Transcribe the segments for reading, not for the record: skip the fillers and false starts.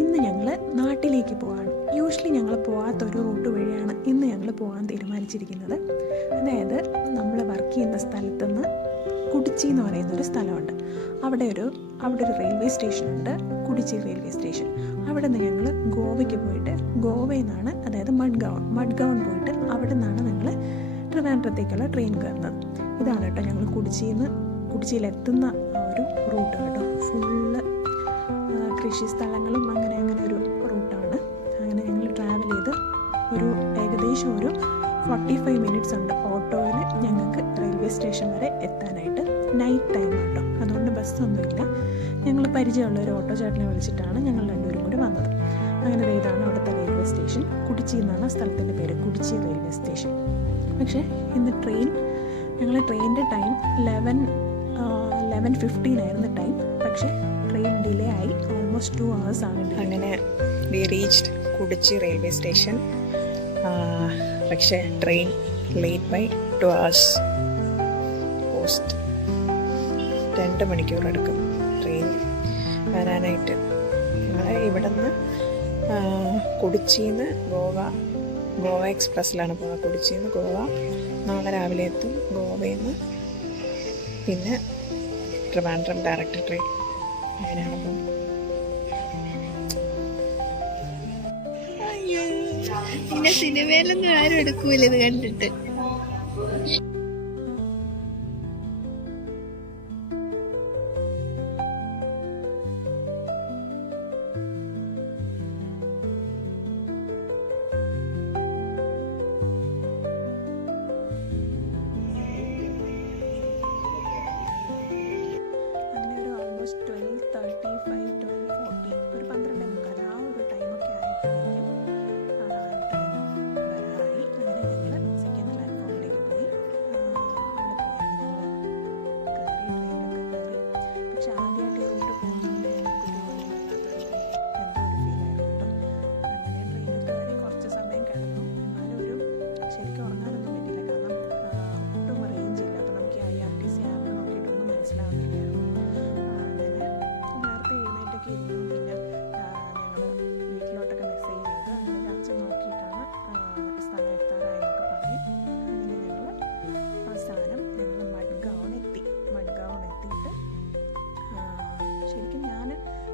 ഇന്ന് ഞങ്ങൾ നാട്ടിലേക്ക് പോവാണ്. യൂഷ്വലി ഞങ്ങൾ പോകാത്തൊരു റൂട്ട് വഴിയാണ് ഇന്ന് ഞങ്ങൾ പോകാൻ തീരുമാനിച്ചിരിക്കുന്നത്. അതായത് നമ്മൾ വർക്ക് ചെയ്യുന്ന സ്ഥലത്തുനിന്ന് കുടിച്ചി എന്ന് പറയുന്നൊരു സ്ഥലമുണ്ട്. അവിടെ ഒരു റെയിൽവേ സ്റ്റേഷനുണ്ട്, കുടിച്ചി റെയിൽവേ സ്റ്റേഷൻ. അവിടെ നിന്ന് ഞങ്ങൾ ഗോവയ്ക്ക് പോയിട്ട്, ഗോവയിൽ നിന്നാണ്, അതായത് മഡ്ഗൗൺ പോയിട്ട് അവിടെ നിന്നാണ് ഞങ്ങൾ ട്രിവാൻഡ്രത്തേക്കുള്ള ട്രെയിൻ കയറുന്നത്. ഇതാണ് കേട്ടോ ഞങ്ങൾ കുടിച്ചിയിലെത്തുന്ന ഒരു റൂട്ട് കേട്ടോ. ഫുള്ള് കൃഷി സ്ഥലങ്ങളും അങ്ങനെ ഒരു റൂട്ടാണ്. അങ്ങനെ ഞങ്ങൾ ട്രാവൽ ചെയ്ത് ഏകദേശം ഒരു 45 മിനിറ്റ്സ് ഉണ്ട് ഓട്ടോയിൽ ഞങ്ങൾക്ക് റെയിൽവേ സ്റ്റേഷൻ വരെ എത്താനായിട്ട്. നൈറ്റ് ടൈം കേട്ടോ, അതുകൊണ്ട് ബസ്സൊന്നുമില്ല. ഞങ്ങൾ പരിചയമുള്ള ഒരു ഓട്ടോ ചേട്ടനെ വിളിച്ചിട്ടാണ് ഞങ്ങൾ രണ്ടുപേരും കൂടി വന്നത്. അങ്ങനെ ഇതാണ് അവിടുത്തെ റെയിൽവേ സ്റ്റേഷൻ. കുടിച്ചി എന്നാണ് സ്ഥലത്തിൻ്റെ പേര്, കുടിച്ചി റെയിൽവേ സ്റ്റേഷൻ. പക്ഷേ ഇന്ന് ഞങ്ങളുടെ ട്രെയിനിൻ്റെ ടൈം 11:15 ആയിരുന്നു ടൈം. പക്ഷേ ട്രെയിൻ ഡിലേ ആയി, ഓൾമോസ്റ്റ് 2 hours ആണ്. അങ്ങനെ വി റീച്ച്ഡ് കുടിച്ചി റെയിൽവേ സ്റ്റേഷൻ. പക്ഷേ train late by 2 hours. Post 2 മണിക്കൂർ എടുക്കും ട്രെയിൻ വരാനായിട്ട്. ഞങ്ങൾ ഇവിടെ നിന്ന് കുടിച്ചിന്ന് ഗോവ എക്സ്പ്രസ്സിലാണ് പോകുന്നത്. കുടിച്ചിന്ന് ഗോവ നാളെ രാവിലെ എത്തും. ഗോവയിൽ നിന്ന് പിന്നെ ട്രിവാൻഡ്രം ഡയറക്റ്റ് ട്രെയിൻ. അങ്ങനെയാണ് പോകുന്നത്. പിന്നെ സിനിമയിലൊന്നും ആരും എടുക്കൂല ഇത് കണ്ടിട്ട്.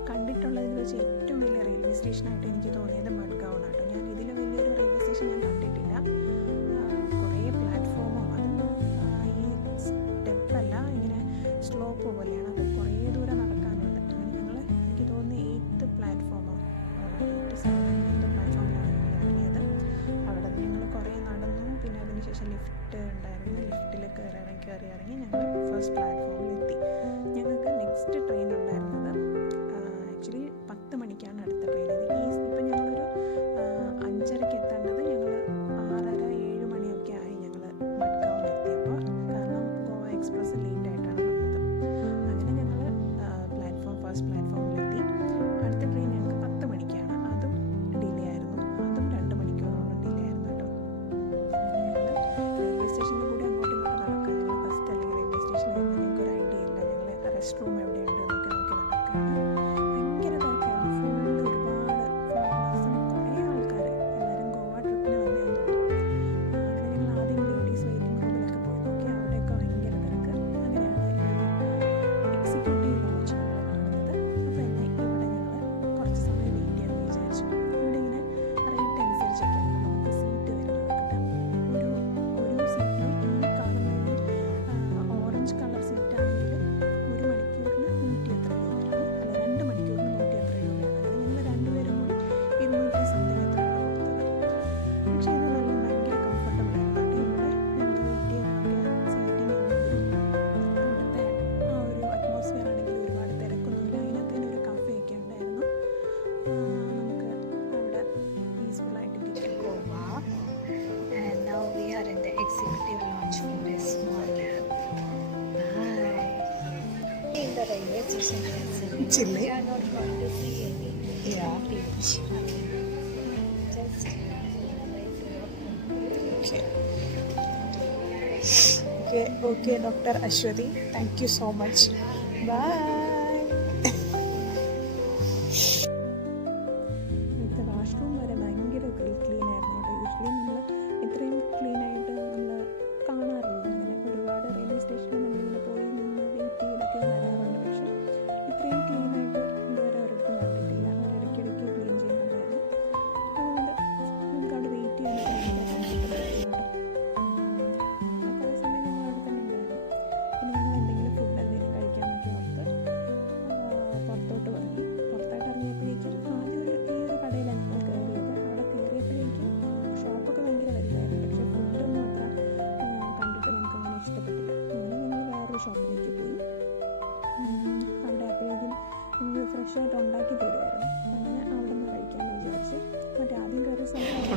കണ്ടിട്ടുള്ളതിൽ വെച്ച് ഏറ്റവും വലിയ റെയിൽവേ സ്റ്റേഷനായിട്ട് എനിക്ക് തോന്നിയത് മഡ്ഗൗൺ ആട്ടോ. ഞാൻ ഇതിൽ വലിയൊരു റെയിൽവേ സ്റ്റേഷൻ ഞാൻ കണ്ടിട്ടില്ല. കുറേ പ്ലാറ്റ്ഫോമും അതും ഈ സ്റ്റെപ്പല്ല, ഇങ്ങനെ സ്ലോപ്പ് പോലെയാണ്. അത് കുറേ ദൂരം നടക്കാനുണ്ട്. അങ്ങനെ ഞങ്ങൾ എനിക്ക് തോന്നുന്നു 8th പ്ലാറ്റ്ഫോമിലാണ് ഞങ്ങൾ ഇറങ്ങിയത്. അവിടെ നിന്ന് ഞങ്ങൾ കുറേ നടന്നു. പിന്നെ അതിനുശേഷം ലിഫ്റ്റ് ഉണ്ടായിരുന്നു. ലിഫ്റ്റിൽ കയറി ഇറങ്ങി ഞങ്ങൾ ഫസ്റ്റ് പ്ലാറ്റ്ഫോമിൽ എത്തി. ഞങ്ങൾക്ക് നെക്സ്റ്റ് ട്രെയിൻ ഉണ്ടായിരുന്നത് ആക്ച്വലി 10 മണിക്കാണ് അടുത്ത ട്രെയിൻ. ഇപ്പം ഞങ്ങളൊരു 5:30 എത്തേണ്ടത് ഞങ്ങൾ 6:30-7 മണിയൊക്കെ ആയി ഞങ്ങൾ മഡ്ഗൗൺ എത്തിയപ്പോൾ. കാരണം ഗോവ എക്സ്പ്രസ് ലേറ്റ് ആയിട്ടാണ് വന്നത്. അങ്ങനെ ഞങ്ങൾ ഫസ്റ്റ് പ്ലാറ്റ്ഫോമിലെത്തി. അടുത്ത ട്രെയിൻ ഞങ്ങൾക്ക് 10 മണിക്കാണ്. അതും ഡിലേ ആയിരുന്നു. അതും 2 മണിക്കൂറോളം ഡിലേ ആയിരുന്നു കേട്ടോ. അങ്ങനെ ഞങ്ങൾ റെയിൽവേ സ്റ്റേഷനിൽ കൂടി അങ്ങോട്ടും ഇങ്ങോട്ടും നടക്കുക. ഞങ്ങൾ ഫസ്റ്റ് അല്ലെങ്കിൽ റെയിൽവേ സ്റ്റേഷനിൽ നിന്ന് ഞങ്ങൾക്കൊരു ഐഡിയ ഇല്ല. ഞങ്ങൾ റെസ്റ്റ് റൂം എവിടെയുണ്ട് എന്നൊക്കെ നോക്കി നടക്കുകയാണ്. ഭയങ്കര തിരക്കായിരുന്നു. ഫുള്ള് ഒരുപാട് ഫോറിനേഴ്സും കുറേ ആൾക്കാർ, എല്ലാവരും ഗോവ ട്രിപ്പിന് വന്നതെന്ന് തോന്നുന്നു. അങ്ങനെ ഞങ്ങൾ ആദ്യം ലേഡീസ് വെയിറ്റിംഗ് റൂമിലൊക്കെ പോയി നോക്കി. അവിടെയൊക്കെ ഭയങ്കര തിരക്ക്. അങ്ങനെയാണ് ഈ എക്സിക്യൂട്ടീവ് ലോഞ്ച് ഞങ്ങൾ കാണുന്നത്. അപ്പോൾ എന്നാൽ ഇവിടെ ഞങ്ങൾ കുറച്ച് സമയം വെയിറ്റ് ചെയ്യാമെന്ന് വിചാരിച്ചു. ഇവിടെ ഇങ്ങനെ റേറ്റ് അനുസരിച്ചൊക്കെയാണ് നമുക്ക് സീറ്റ് വരുന്നത് കേട്ടോ. ഒരു സീറ്റിന് ഈ കാണുന്ന ഓറഞ്ച് കളർ സീറ്റാണെങ്കിൽ 1 മണിക്കൂറിന് 100 എത്ര രൂപയാണ്, അല്ല 2 മണിക്കൂറിന് 100 എത്ര രൂപയാണ്. അങ്ങനെ ഞങ്ങൾ രണ്ടുപേരും കൂടി 200 സംതിങ് എത്രയാണ് കൊടുത്തത്. പക്ഷേ ഇത് ഭയങ്കര കംഫർട്ടബിൾ ആയിരുന്നു കേട്ടോ. ഇവിടെ ഞങ്ങൾ വെയിറ്റ് ചെയ്യാനൊക്കെ സീറ്റിംഗ് ആണെങ്കിലും അവിടുത്തെ ആ ഒരു അറ്റ്മോസ്ഫിയർ ആണെങ്കിലും ഒരുപാട് തിരക്കൊന്നുമില്ല. അതിനകത്തന്നെ ഒരു കഫേയൊക്കെ ഉണ്ടായിരുന്നു. നമുക്ക് അവിടെ പീസ്ഫുള്ളായിട്ട് ഇരിക്കാം. And now we are in the executive lounge for a small nap. Bye. In the railway station, Chilly. we are not going to see any beach. Just Okay, Dr. Ashwati. Thank you so much. Bye.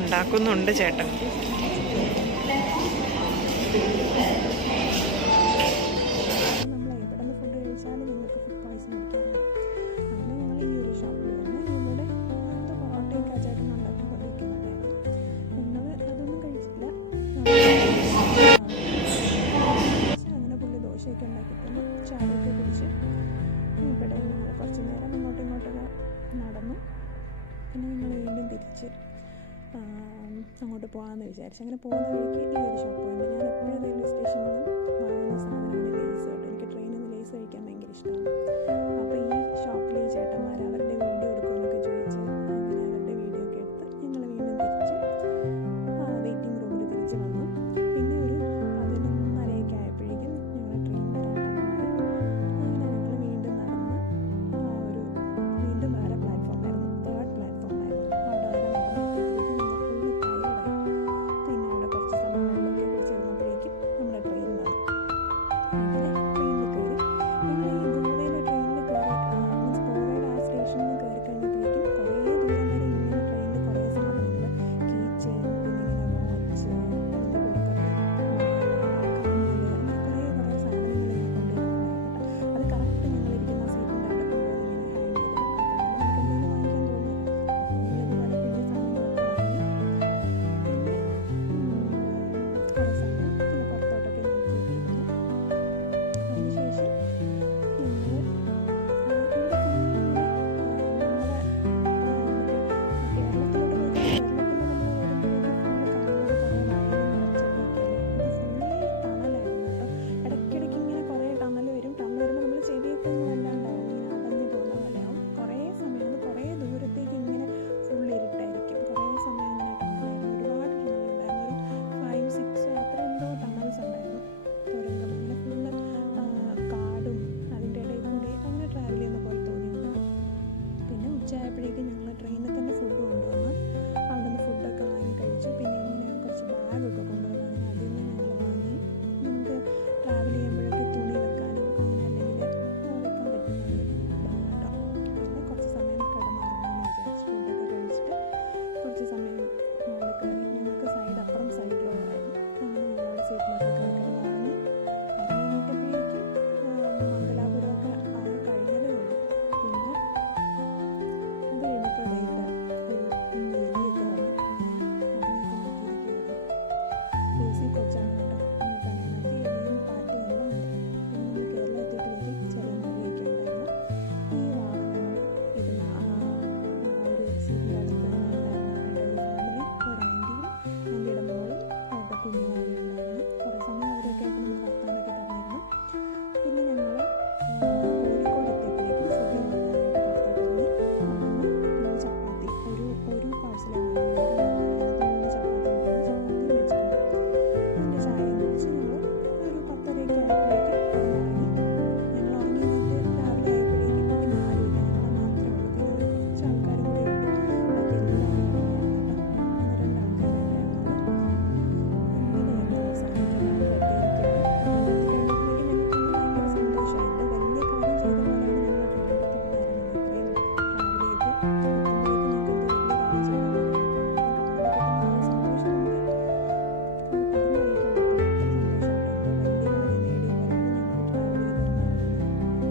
ഉണ്ടാക്കുന്നുണ്ട് ചേട്ടൻ. നമ്മൾ എവിടെ നിന്ന് food കഴിച്ചാലും നിങ്ങൾക്ക് food poison അടിക്കാറുണ്ട്. അങ്ങനെ ഞങ്ങൾ ഈ ഒരു ഷോപ്പിൽ വന്ന് ഇവിടെ പൊറോട്ടയൊക്കെ ചേട്ടൻ ഉണ്ടാക്കിക്കൊണ്ടിരിക്കുന്നുണ്ടായിരുന്നു. ഞങ്ങൾ അതൊന്നും കഴിച്ചില്ല. അങ്ങനെ പുള്ളി ദോശയൊക്കെ ഉണ്ടാക്കിത്തന്നു, ചായയൊക്കെ കുടിച്ച് ഇവിടെ ഞങ്ങൾ കുറച്ച് നേരം അങ്ങോട്ടും ഇങ്ങോട്ടൊക്കെ നടന്നു. പിന്നെ ഞങ്ങൾ വീണ്ടും തിരിച്ച് അങ്ങോട്ട് പോകാമെന്ന് വിചാരിച്ചു. അങ്ങനെ പോകുന്ന വഴിക്ക് ഈ ഒരു ഷോപ്പ് ഉണ്ട്. ഞാൻ എപ്പോഴും റെയിൽവേ സ്റ്റേഷനിൽ നിന്ന് വാങ്ങുന്ന സാധനമാണ് ലേസ് കേട്ടോ. എനിക്ക് ട്രെയിനിൽ നിന്ന് ലേസ് കഴിക്കാൻ ഭയങ്കര ഇഷ്ടമാണ്. അപ്പോൾ ഈ ഷോപ്പിൽ ഈ ചേട്ടന്മാർ അവരുടെ വീഡിയോ എടുക്കുമെന്നൊക്കെ ചോദിച്ച് അങ്ങനെ അവരുടെ വീഡിയോ ഒക്കെ എടുത്ത് ഞങ്ങൾ വീണ്ടും തിരിച്ച് വെയിറ്റിംഗ് റൂമിൽ തിരിച്ച് വന്നു. പിന്നെ ഒരു 11:30 ആയപ്പോഴേക്കും ഞങ്ങൾ ട്രെയിൻ വരാൻ ടൈമായി. അങ്ങനെ ഞങ്ങൾ വീണ്ടും നടന്ന് വീണ്ടും വേറെ പ്ലാറ്റ്ഫോമായിരുന്നു, 3rd പ്ലാറ്റ്ഫോമായിരുന്നു. അവിടെ വരെ നടന്നപ്പോഴേക്കും ഞങ്ങൾ ഫുള്ള് ടയേർഡായി. പിന്നെ അവിടെ കുറച്ച് സമയം വെള്ളമൊക്കെ കുടിച്ചിരുന്നപ്പോഴേക്കും നമ്മുടെ ട്രെയിൻ വന്നു. അങ്ങനെ ട്രെയിനിൽ കയറി. ഞങ്ങൾ ഈ ഗോവയിലെ ട്രെയിനിൽ കയറി മീൻസ് ഗോവയുടെ ആ സ്റ്റേഷനിൽ കയറി കഴിഞ്ഞപ്പോഴേക്കും കുറേ ദൂരം വരെ ഇങ്ങനെ ട്രെയിനിൽ കുറേ സാധനങ്ങൾ, കീ ചെയിൻ, പിന്നെ ഇങ്ങനെ വാച്ച്, അതിൻ്റെ കൂടെ കുറേ കമ്മൽ, അങ്ങനെ കുറേ സാധനങ്ങൾ ഇങ്ങനെ കൊണ്ടുവരുന്നുണ്ടായിരുന്നു. അത് കറക്റ്റ് ഞങ്ങളിരിക്കുന്ന സീറ്റിൻ്റെ അവിടെ കൊണ്ടുവന്ന് ഇങ്ങനെ ഹാങ് ചെയ്തിരുന്നു. കാരണം നമുക്ക് എന്തെങ്കിലും വാങ്ങിക്കാൻ തോന്നില്ല. ഞങ്ങളിതുപോലെ കുഞ്ഞു സാധനങ്ങളൊക്കെ വാങ്ങി. പിന്നെ കുറേ സമയം പിന്നെ പുറത്തോട്ടൊക്കെ നോക്കിയൊക്കെ ഇരുന്നു. അതിനുശേഷം ഞങ്ങൾ ഇവിടെ ഫുള്ളിങ്ങനെ നമ്മുടെ കേരളത്തിലോട്ട് പോയി കേരളത്തിൽ നമ്മൾ വരുമ്പോഴേക്കും ഫുള്ള് കാണുന്നത് കുറേ വയലും പച്ചപ്പൊക്കെ അല്ലേ. ഇത് ഫുള്ളി ടണലായിരുന്നു കേട്ടോ. ഇടയ്ക്കിടയ്ക്ക് ഇങ്ങനെ കുറേ ടണൽ വരും. ടണൽ വരുമ്പോൾ നമ്മൾ ചെവിയൊക്കെ ഒന്ന് വല്ലാണ്ടാവും, ഇങ്ങനെ അടഞ്ഞു പോകുന്ന പോലെയാവും. കുറേ സമയം അത് കുറേ ദൂരത്തേക്ക് ഇങ്ങനെ ഫുള്ള് ഇരുട്ടായിരിക്കും. കുറേ സമയം ഇങ്ങനെ ടണലായിരുന്നു. ഒരുപാട് ടണലുണ്ടായിരുന്നു. ഒരു 5, 6 അത്ര എന്തോ ടണൽസ് ഉണ്ടായിരുന്നു. തുരങ്കം അങ്ങനെ ഫുള്ള് കാടും അതിൻ്റെ ഇടയിൽ കൂടി അങ്ങനെ ട്രാവൽ ചെയ്യുന്ന പോലെ തോന്നിയിട്ടുണ്ട്. പിന്നെ ഉച്ചയായപ്പോഴേക്കും ഞങ്ങൾ ട്രെയിനിൽ തന്നെ ഫുഡ് കൊണ്ടുവന്ന് അവിടെ നിന്ന് ഫുഡൊക്കെ വാങ്ങി കഴിച്ചു. പിന്നെ ഇങ്ങനെ കുറച്ച് ബാഗൊക്കെ കൊണ്ടുവന്നു. അങ്ങനെ അതിൽ നിന്ന് ഞങ്ങൾ വാങ്ങി. നമുക്ക് ട്രാവൽ ചെയ്യുമ്പോഴൊക്കെ തുണി വെക്കാനും അങ്ങനെ അല്ലെങ്കിൽ വെക്കാൻ പറ്റുന്ന ഒരു ബാഗ് കേട്ടോ. പിന്നെ കുറച്ച് സമയം കിടന്നുറങ്ങാമെന്ന് വിചാരിച്ചു. ഫുഡൊക്കെ കഴിച്ചിട്ട് കുറച്ച് സമയം ഞങ്ങൾ കയറി. ഞങ്ങൾക്ക് സൈഡ് അപ്പുറം സൈഡിലുള്ളതായിരുന്നു. അങ്ങനെ ഞങ്ങളുടെ സീറ്റിലൊക്കെ കയറി കിടന്നുറങ്ങി. ഉറങ്ങിയപ്പോഴേക്കും മംഗലാപുരമൊക്കെ കഴിഞ്ഞതേ ഉള്ളൂ. പിന്നെ അത് കഴിഞ്ഞപ്പോൾ ദൈവം ഒരു എലിയൊക്കെ വന്നു. അതിനെയൊക്കെ നോക്കിയിരിക്കുകയായിരുന്നു. AC കൊച്ചാണ് കേട്ടോ. എന്നിട്ട് അതിനകത്ത് എലിയും പാറ്റയും എല്ലാം ഉണ്ട്. പിന്നെ നമ്മൾ കേരളം എത്തിയപ്പോഴേക്കും ചെറിയ മഴയൊക്കെ ഉണ്ടായിരുന്നു. ഈ വാഹനങ്ങൾ ഇരുന്ന ഒരു സീറ്റിൻ്റെ അടുത്ത് ഉണ്ടായിരുന്ന അവരുടെ ഒരു ഫാമിലി, ഒരു ആൻറ്റിയും ആൻറ്റിയുടെ മോളും അവരുടെ കുഞ്ഞുമാരും ഉണ്ടായിരുന്നു. കുറേ സമയം അവരൊക്കെ ആയിട്ട് നമ്മൾ വർത്താനൊക്കെ പറഞ്ഞിരുന്നു. പിന്നെ ഞങ്ങൾ കോഴിക്കോട് എത്തിയപ്പോഴേക്കും ഫുഡ് വാങ്ങാനായിട്ട് പുറത്തോട്ട് ഇറങ്ങി. അവിടുന്ന് നമ്മൾ ചപ്പാത്തി ഒരു പാഴ്സലാണ് വാങ്ങിയത്. 3 ചപ്പാത്തി ഉണ്ടായിരുന്നു. ചപ്പാത്തി വെച്ചിട്ടുണ്ട്. അതിൻ്റെ ചായയും കുടിച്ച് ഞങ്ങൾ ഒരു 10:30 ആയപ്പോഴേക്കും കിടന്നുറങ്ങി. ഞങ്ങൾ ഉറങ്ങി നിന്നിട്ട് രാവിലെ ആയപ്പോഴേക്കും പിന്നെ ആരുമില്ല. ഞങ്ങൾ മാത്രമേ ഉള്ളൂ. പിന്നെ ഒരു കുറച്ച് ആൾക്കാർ കൂടെ ഉണ്ട്. ബാക്കി എല്ലാവരും ഉറങ്ങിയായിരുന്നു കേട്ടോ. 1-2 ആൾക്കാരേ ഉണ്ടായിരുന്നുള്ളൂ. അങ്ങനെയായിരുന്നു അവസാനം ഞങ്ങൾ എത്തിയിരിക്കുകയാണ്. അവിടെ എത്തിക്കഴിഞ്ഞപ്പോഴേക്കും ഞങ്ങൾക്ക് ഭയങ്കര സന്തോഷമായി. എന്തോ വലിയ കാര്യം ചെയ്ത പോലെയാണ് ഞങ്ങൾ ട്രെയിനിൽ തന്നെ ഇറങ്ങുന്നത്. ഇത്രയും ട്രാവൽ ചെയ്ത് എത്തുമ്പോഴേക്കും ഞങ്ങൾക്ക് എന്തോ വലിയ കാര്യം ചെയ്ത പോലെയാണ്. കാണുമ്പോൾ കിട്ടുന്ന ആ സന്തോഷം നമുക്ക് അത് പറഞ്ഞറിയിക്കാൻ പറ്റില്ല. അത്ര സന്തോഷമായിട്ട് എന്തോ വലിയ കാര്യം നേടിയ പോലെയാണ് ഞങ്ങൾ ട്രാവൽ ചെയ്ത് വന്നിറങ്ങുന്നത്.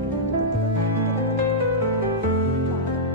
ട്രിവാൻഡ്രത്തൊക്കെ ഭയങ്കര തിരക്കാണ്. പാടും.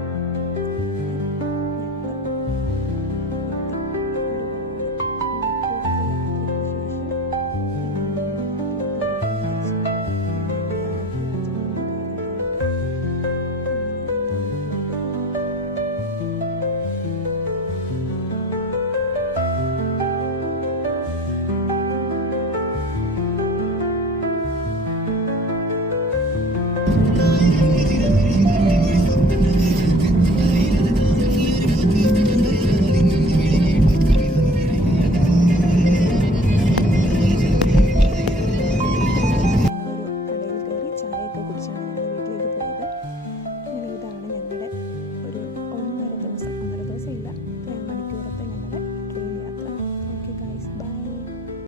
ഞങ്ങൾ